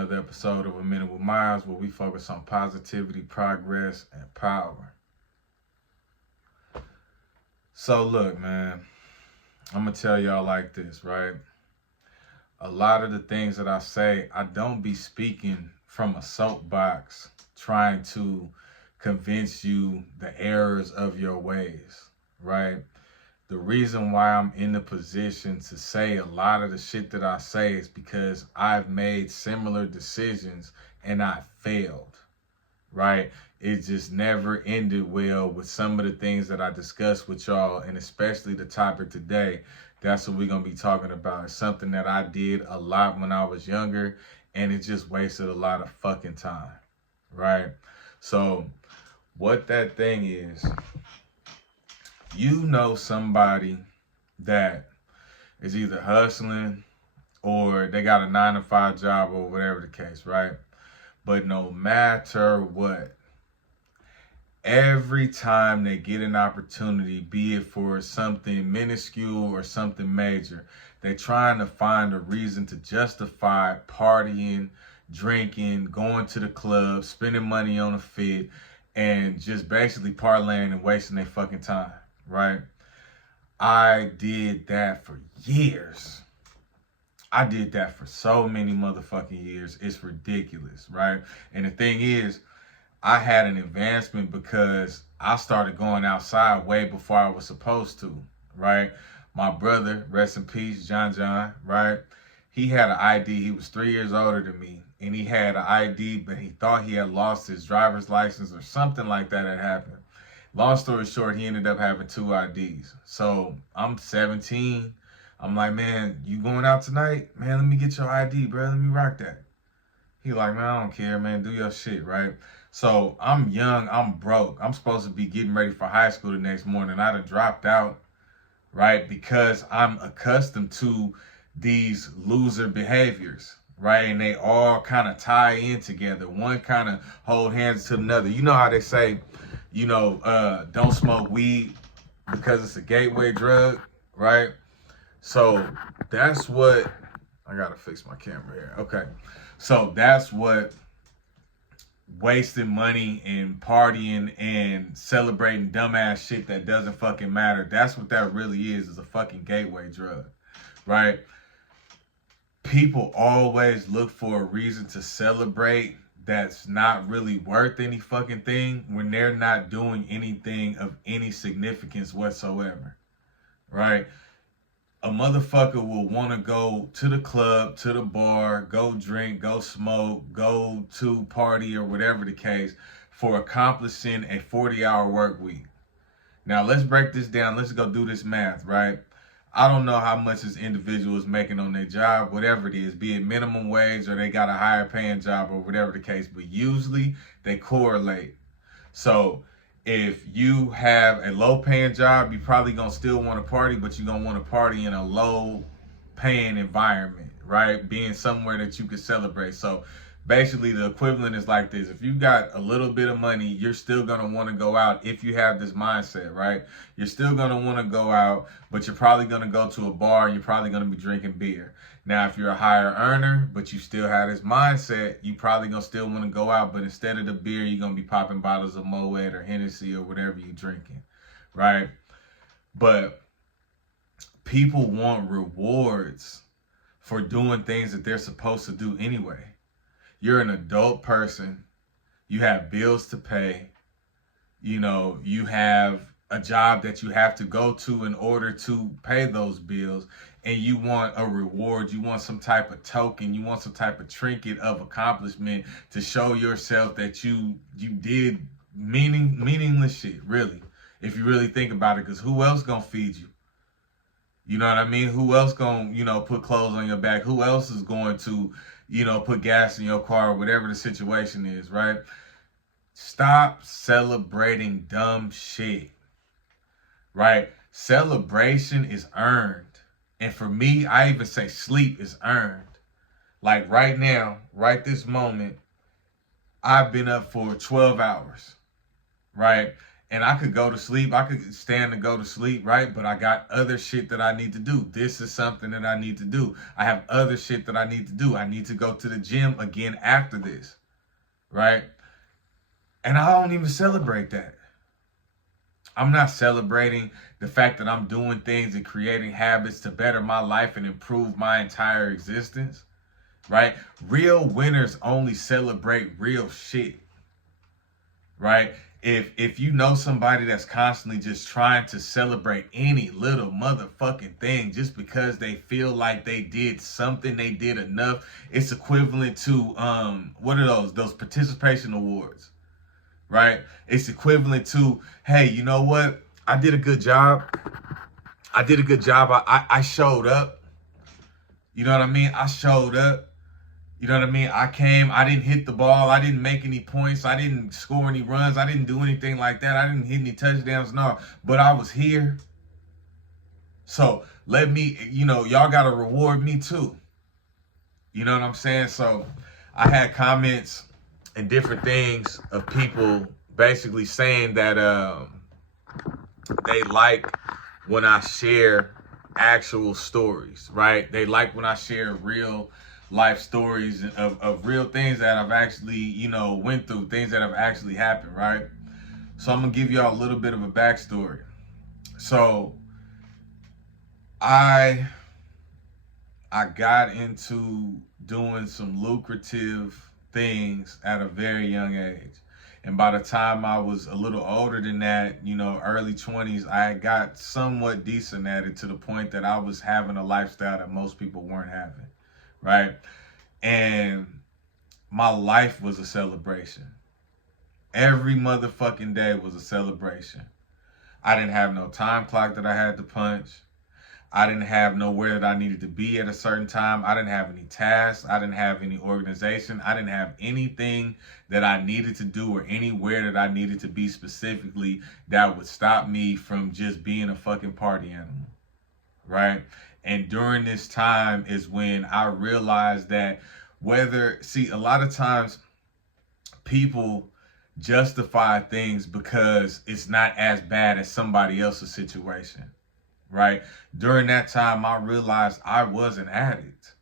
another episode of A Minute with Myles, where we focus on positivity, progress, and power. So look, man, I'm going to tell y'all like this, right? A lot of the things that I say, I don't be speaking from a soapbox trying to convince you the errors of your ways, right? The reason why I'm in the position to say a lot of the shit that I say is because I've made similar decisions and I failed, right? It just never ended well with some of the things that I discussed with y'all, and especially the topic today. That's what we're going to be talking about. It's something that I did a lot when I was younger, and it just wasted a lot of fucking time, right? So what that thing is, you know somebody that is either hustling or they got a 9-to-5 job or whatever the case, right? But no matter what, every time they get an opportunity, be it for something minuscule or something major, they're trying to find a reason to justify partying, drinking, going to the club, spending money on a fit, and just basically parlaying and wasting their fucking time. Right? I did that for years. I did that for so many motherfucking years. It's ridiculous, right? And the thing is, I had an advancement because I started going outside way before I was supposed to, right? My brother, rest in peace, John, right? He had an ID. He was 3 years older than me, and he had an ID, but he thought he had lost his driver's license or something like that had happened. Long story short, he ended up having 2 IDs. So I'm 17. I'm like, man, you going out tonight? Man, let me get your ID, bro. Let me rock that. He like, man, I don't care, man. Do your shit, right? So I'm young. I'm broke. I'm supposed to be getting ready for high school the next morning. I done dropped out, right? Because I'm accustomed to these loser behaviors, right? And they all kind of tie in together. One kind of hold hands to another. You know how they say, don't smoke weed because it's a gateway drug, right? So that's what, I gotta fix my camera here. Okay. So that's what wasting money and partying and celebrating dumbass shit that doesn't fucking matter. That's what that really is a fucking gateway drug, right? People always look for a reason to celebrate that's not really worth any fucking thing when they're not doing anything of any significance whatsoever, right? A motherfucker will want to go to the club, to the bar, go drink, go smoke, go to party or whatever the case for accomplishing a 40-hour work week. Now let's break this down. Let's go do this math, right? I don't know how much this individual is making on their job, whatever it is, be it minimum wage or they got a higher paying job or whatever the case, but usually they correlate. So if you have a low paying job, you probably gonna still want to party, but you're gonna want to party in a low paying environment, right? Being somewhere that you could celebrate. So basically the equivalent is like this. If you got a little bit of money, you're still going to want to go out if you have this mindset, right? You're still going to want to go out, but you're probably going to go to a bar and you're probably going to be drinking beer. Now, if you're a higher earner, but you still have this mindset, you probably going to still want to go out, but instead of the beer, you're going to be popping bottles of Moet or Hennessy or whatever you're drinking, right? But people want rewards for doing things that they're supposed to do anyway. You're an adult person. You have bills to pay. You have a job that you have to go to in order to pay those bills. And you want a reward. You want some type of token. You want some type of trinket of accomplishment to show yourself that you did meaningless shit, really. If you really think about it, because who else gonna feed you? You know what I mean? Who else gonna, put clothes on your back? Who else is going to, put gas in your car, whatever the situation is, right? Stop celebrating dumb shit, right? Celebration is earned. And for me, I even say sleep is earned. Like right now, right this moment, I've been up for 12 hours, right? And I could go to sleep. I could stand and go to sleep, right? But I got other shit that I need to do. This is something that I need to do. I have other shit that I need to do. I need to go to the gym again after this, right? And I don't even celebrate that. I'm not celebrating the fact that I'm doing things and creating habits to better my life and improve my entire existence, right? Real winners only celebrate real shit, right? If you know somebody that's constantly just trying to celebrate any little motherfucking thing just because they feel like they did something, they did enough, it's equivalent to what are those participation awards, right? It's equivalent to, hey, you know what? I did a good job. I showed up. You know what I mean? I showed up. You know what I mean? I came, I didn't hit the ball. I didn't make any points. I didn't score any runs. I didn't do anything like that. I didn't hit any touchdowns. No, but I was here. So let me, y'all got to reward me too. You know what I'm saying? So I had comments and different things of people basically saying that they like when I share actual stories, right? They like when I share real life stories of real things that I've actually, went through, things that have actually happened, right? So I'm gonna give y'all a little bit of a backstory. So I got into doing some lucrative things at a very young age. And by the time I was a little older than that, early 20s, I got somewhat decent at it to the point that I was having a lifestyle that most people weren't having, right? And my life was a celebration. Every motherfucking day was a celebration. I didn't have no time clock that I had to punch. I didn't have nowhere that I needed to be at a certain time. I didn't have any tasks. I didn't have any organization. I didn't have anything that I needed to do or anywhere that I needed to be specifically that would stop me from just being a fucking party animal, right? And during this time is when I realized that a lot of times people justify things because it's not as bad as somebody else's situation, right? During that time, I realized I was an addict,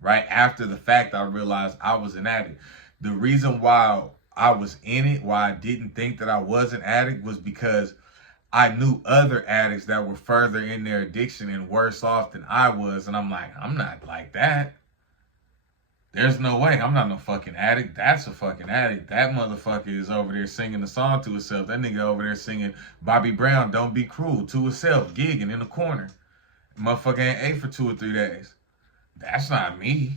right? After the fact, I realized I was an addict. The reason why I was in it, why I didn't think that I was an addict, was because I knew other addicts that were further in their addiction and worse off than I was. And I'm like, I'm not like that. There's no way. I'm not no fucking addict. That's a fucking addict. That motherfucker is over there singing a song to himself. That nigga over there singing Bobby Brown, Don't Be Cruel, to himself, gigging in the corner. Motherfucker ain't ate for 2 or 3 days. That's not me.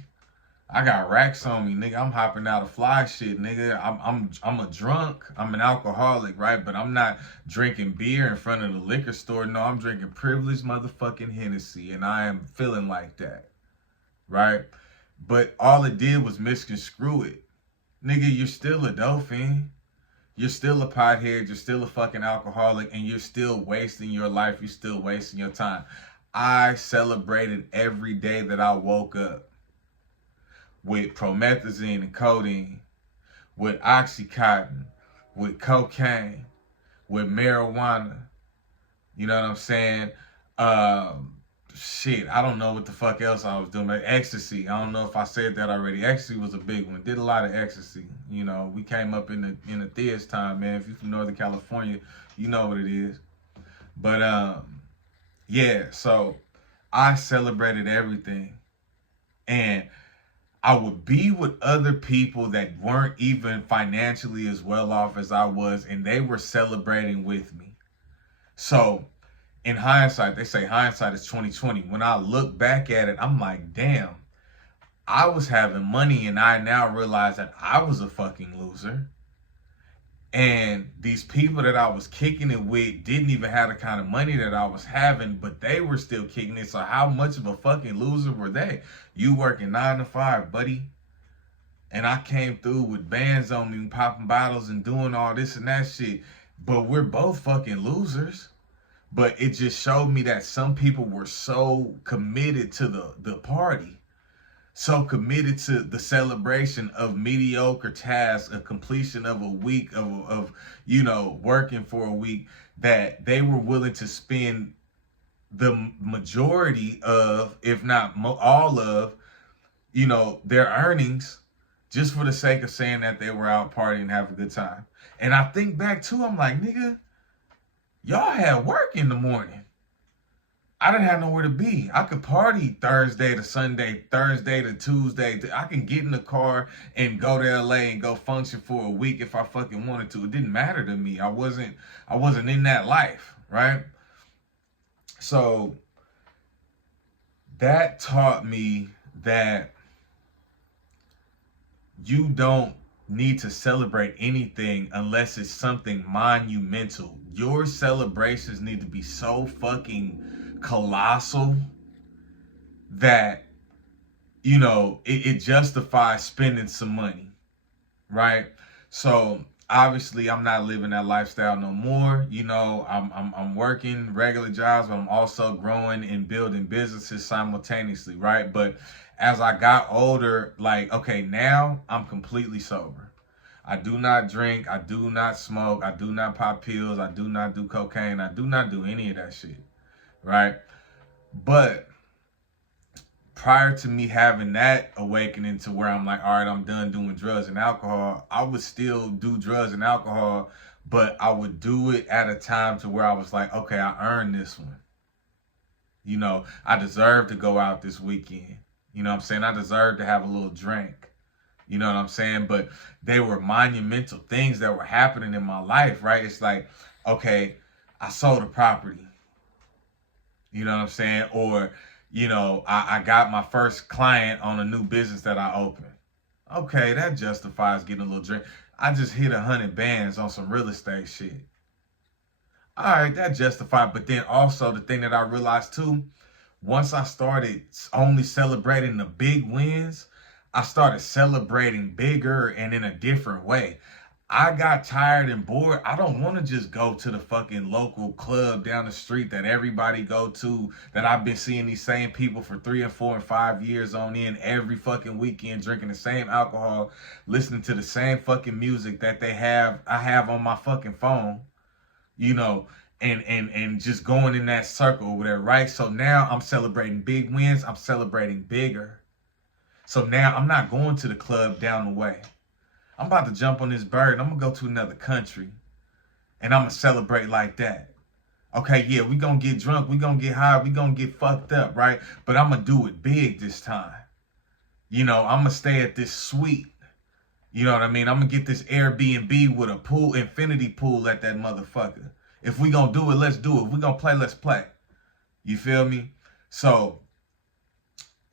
I got racks on me, nigga. I'm hopping out of fly shit, nigga. I'm a drunk. I'm an alcoholic, right? But I'm not drinking beer in front of the liquor store. No, I'm drinking privileged motherfucking Hennessy, and I am feeling like that, right? But all it did was misconstrue it. Nigga, you're still a dope fiend. You're still a pothead. You're still a fucking alcoholic, and you're still wasting your life. You're still wasting your time. I celebrated every day that I woke up with promethazine and codeine, with Oxycontin, with cocaine, with marijuana. You know what I'm saying? Shit, I don't know what the fuck else I was doing. Ecstasy. I don't know if I said that already. Ecstasy was a big one. Did a lot of ecstasy. We came up in the thea's time, man. If you're from Northern California, you know what it is. But yeah, so I celebrated everything. And I would be with other people that weren't even financially as well off as I was, and they were celebrating with me. So in hindsight, they say hindsight is 20/20. When I look back at it, I'm like, damn, I was having money, and I now realize that I was a fucking loser. And these people that I was kicking it with didn't even have the kind of money that I was having, but they were still kicking it. So how much of a fucking loser were they? You working 9 to 5, buddy. And I came through with bands on me, popping bottles and doing all this and that shit. But we're both fucking losers. But it just showed me that some people were so committed to the party. so committed to the celebration of mediocre tasks, a completion of a week of working for a week, that they were willing to spend the majority of, if not all of, their earnings just for the sake of saying that they were out partying and have a good time. And I think back too, I'm like, nigga, y'all had work in the morning. I didn't have nowhere to be. I could party Thursday to Sunday, Thursday to Tuesday. I can get in the car and go to LA and go function for a week if I fucking wanted to. It didn't matter to me. I wasn't in that life, right? So that taught me that you don't need to celebrate anything unless it's something monumental. Your celebrations need to be so fucking colossal that it justifies spending some money, right? So obviously I'm not living that lifestyle no more. I'm working regular jobs, but I'm also growing and building businesses simultaneously, right? But as I got older, like, okay, now I'm completely sober. I do not drink, I do not smoke, I do not pop pills, I do not do cocaine, I do not do any of that shit, right? But prior to me having that awakening to where I'm like, all right, I'm done doing drugs and alcohol, I would still do drugs and alcohol, but I would do it at a time to where I was like, okay, I earned this one. I deserve to go out this weekend. You know what I'm saying? I deserve to have a little drink. You know what I'm saying? But they were monumental things that were happening in my life, right? It's like, okay, I sold a property. You know what I'm saying? Or, I got my first client on a new business that I opened. Okay, that justifies getting a little drink. I just hit 100 bands on some real estate shit. All right, that justified. But then also the thing that I realized too, once I started only celebrating the big wins, I started celebrating bigger and in a different way. I got tired and bored. I don't want to just go to the fucking local club down the street that everybody go to, that I've been seeing these same people for 3 and 4 and 5 years on end every fucking weekend, drinking the same alcohol, listening to the same fucking music that I have on my fucking phone, and just going in that circle over there, right? So now I'm celebrating big wins. I'm celebrating bigger. So now I'm not going to the club down the way. I'm about to jump on this bird and I'm going to go to another country and I'm going to celebrate like that. Okay, yeah, we're going to get drunk. We're going to get high. We're going to get fucked up, right? But I'm going to do it big this time. I'm going to stay at this suite. You know what I mean? I'm going to get this Airbnb with a pool, infinity pool at that motherfucker. If we going to do it, let's do it. If we going to play, let's play. You feel me? So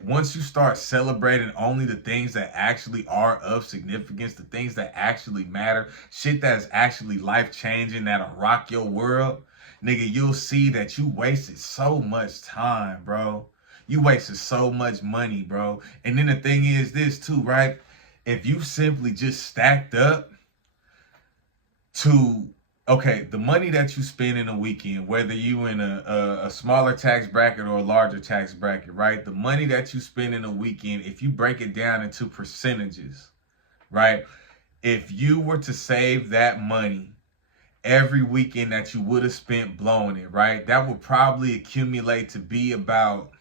once you start celebrating only the things that actually are of significance, the things that actually matter, shit that's actually life-changing, that'll rock your world, nigga, you'll see that you wasted so much time, bro. You wasted so much money, bro. And then the thing is this too, right? If you simply just stacked up to, okay, the money that you spend in a weekend, whether you in a smaller tax bracket or a larger tax bracket, right? The money that you spend in a weekend, if you break it down into percentages, right? If you were to save that money every weekend that you would have spent blowing it, right? That would probably accumulate to be about,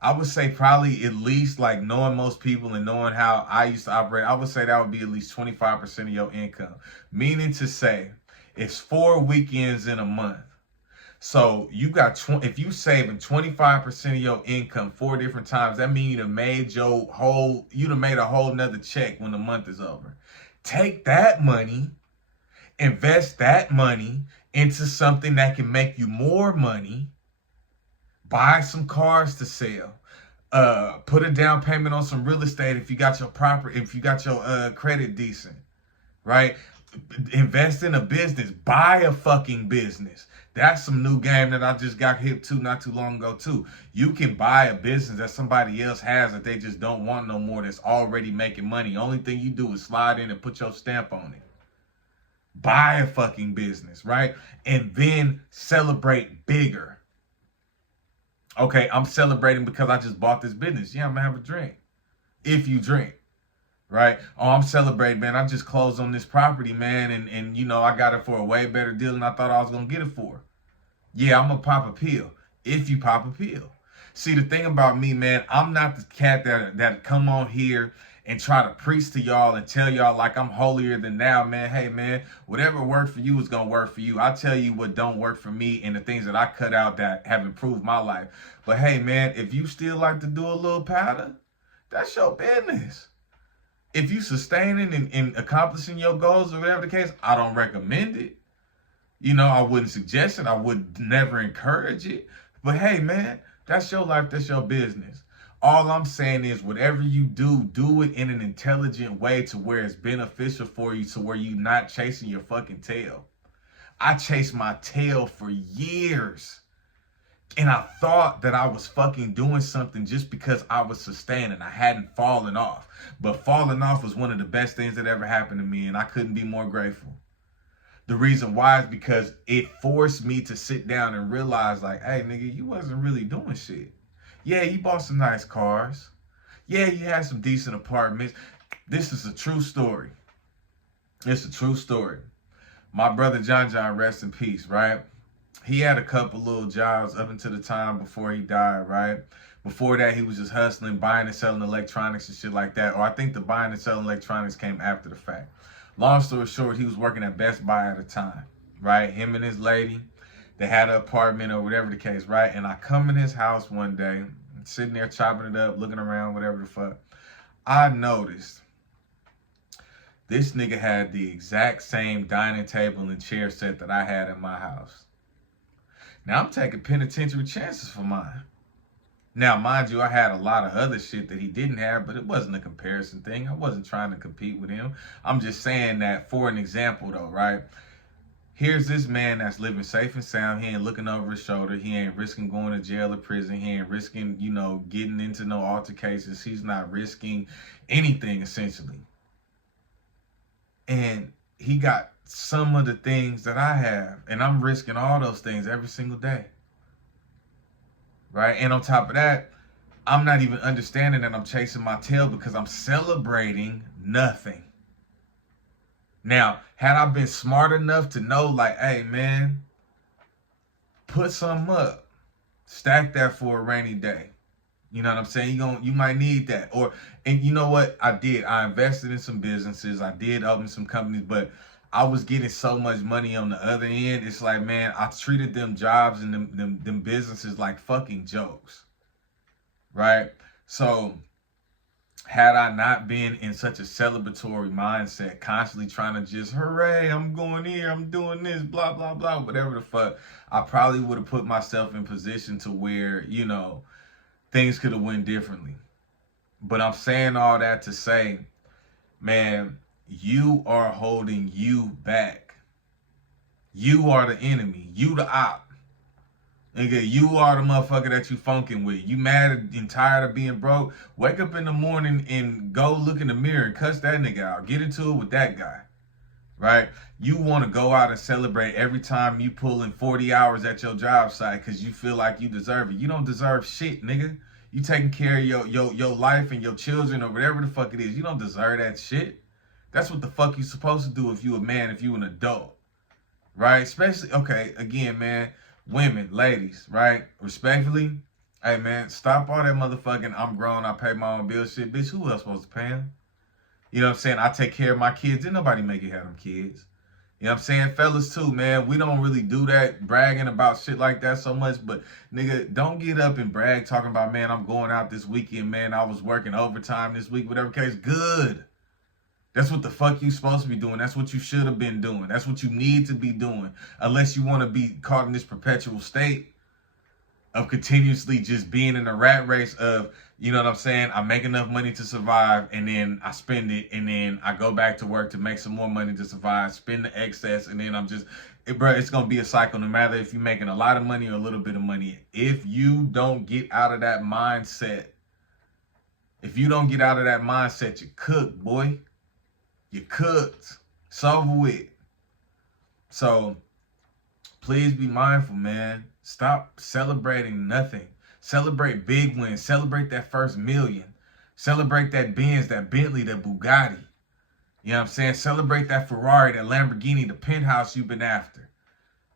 I would say probably at least, like knowing most people and knowing how I used to operate, I would say that would be at least 25% of your income. Meaning to say, it's 4 weekends in a month. So you got, if you saving 25% of your income 4 different times, that means you'd have made a whole nother check when the month is over. Take that money, invest that money into something that can make you more money. Buy some cars to sell. Put a down payment on some real estate if you got your property, if you got your credit decent, right? Invest in a business. Buy a fucking business. That's some new game that I just got hip to not too long ago too. You can buy a business that somebody else has that they just don't want no more, that's already making money. Only thing you do is slide in and put your stamp on it. Buy a fucking business, right? And then celebrate bigger. Okay, I'm celebrating because I just bought this business. Yeah, I'm gonna have a drink. If you drink, right? Oh, I'm celebrating, man. I just closed on this property, man, and you know, I got it for a way better deal than I thought I was gonna get it for. Yeah, I'm gonna pop a pill. If you pop a pill. See, the thing about me, man, I'm not the cat that come on here and try to preach to y'all and tell y'all like I'm holier than thou, man. Hey, man, whatever worked for you is gonna work for you. I tell you what don't work for me and the things that I cut out that have improved my life. But hey, man, if you still like to do a little powder, that's your business. If you sustaining and accomplishing your goals or whatever the case, I don't recommend it. You know, I wouldn't suggest it. I would never encourage it. But hey, man, that's your life. That's your business. All I'm saying is whatever you do, do it in an intelligent way to where it's beneficial for you, to where you're not chasing your fucking tail. I chased my tail for years. And I thought that I was fucking doing something just because I was sustaining. I hadn't fallen off. But falling off was one of the best things that ever happened to me. And I couldn't be more grateful. The reason why is because it forced me to sit down and realize, like, hey, nigga, you wasn't really doing shit. Yeah, you bought some nice cars. Yeah, you had some decent apartments. This is a true story. It's a true story. My brother John, rest in peace, right? He had a couple little jobs up until the time before he died, right? Before that, he was just hustling, buying and selling electronics and shit like that. Or I think the buying and selling electronics came after the fact. Long story short, he was working at Best Buy at the time, right? Him and his lady, they had an apartment or whatever the case, right? And I come in his house one day, sitting there chopping it up, looking around, whatever the fuck. I noticed this nigga had the exact same dining table and chair set that I had in my house. Now, I'm taking penitentiary chances for mine. Now, mind you, I had a lot of other shit that he didn't have, but it wasn't a comparison thing. I wasn't trying to compete with him. I'm just saying that for an example, though, right? Here's this man that's living safe and sound. He ain't looking over his shoulder. He ain't risking going to jail or prison. He ain't risking, you know, getting into no altercations. He's not risking anything, essentially. And he got some of the things that I have, and I'm risking all those things every single day. Right? And on top of that, I'm not even understanding that I'm chasing my tail because I'm celebrating nothing. Now, had I been smart enough to know, like, hey, man, put some up, stack that for a rainy day. You know what I'm saying? You might need that. And you know what I did? I invested in some businesses. I did open some companies, but I was getting so much money on the other end. It's like, man, I treated them jobs and them businesses like fucking jokes. Right? So had I not been in such a celebratory mindset, constantly trying to just, hooray, I'm going here, I'm doing this, blah, blah, blah, whatever the fuck, I probably would have put myself in position to where, you know, things could have went differently. But I'm saying all that to say, man, you are holding you back. You are the enemy. You the op. Nigga, you are the motherfucker that you funking with. You mad and tired of being broke? Wake up in the morning and go look in the mirror and cuss that nigga out. Get into it with that guy. Right? You want to go out and celebrate every time you pull in 40 hours at your job site because you feel like you deserve it. You don't deserve shit, nigga. You taking care of your life and your children or whatever the fuck it is. You don't deserve that shit. That's what the fuck you supposed to do if you a man, if you an adult. Right? Especially, okay, again, man, women, ladies, right? Respectfully, hey, man, stop all that motherfucking I'm grown, I pay my own bills shit. Bitch, who else supposed to pay them? You know what I'm saying? I take care of my kids. Didn't nobody make you have them kids. You know what I'm saying? Fellas, too, man. We don't really do that, bragging about shit like that so much. But, nigga, don't get up and brag talking about, man, I'm going out this weekend, man. I was working overtime this week, whatever case. Good. That's what the fuck you supposed to be doing. That's what you should have been doing. That's what you need to be doing. Unless you want to be caught in this perpetual state of continuously just being in a rat race of, you know what I'm saying? I make enough money to survive, and then I spend it, and then I go back to work to make some more money to survive, spend the excess, and then I'm just, bro, it's going to be a cycle no matter if you're making a lot of money or a little bit of money. If you don't get out of that mindset, you cook, boy. You cooked. It's over with. So, please be mindful, man. Stop celebrating nothing. Celebrate big wins. Celebrate that first million. Celebrate that Benz, that Bentley, that Bugatti. You know what I'm saying? Celebrate that Ferrari, that Lamborghini, the penthouse you've been after.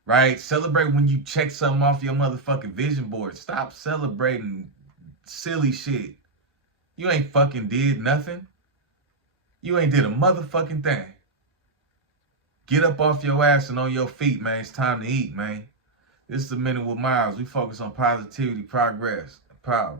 Right? Celebrate when you check something off your motherfucking vision board. Stop celebrating silly shit. You ain't fucking did nothing. You ain't did a motherfucking thing. Get up off your ass and on your feet, man. It's time to eat, man. This is A Minute with Myles. We focus on positivity, progress, and power.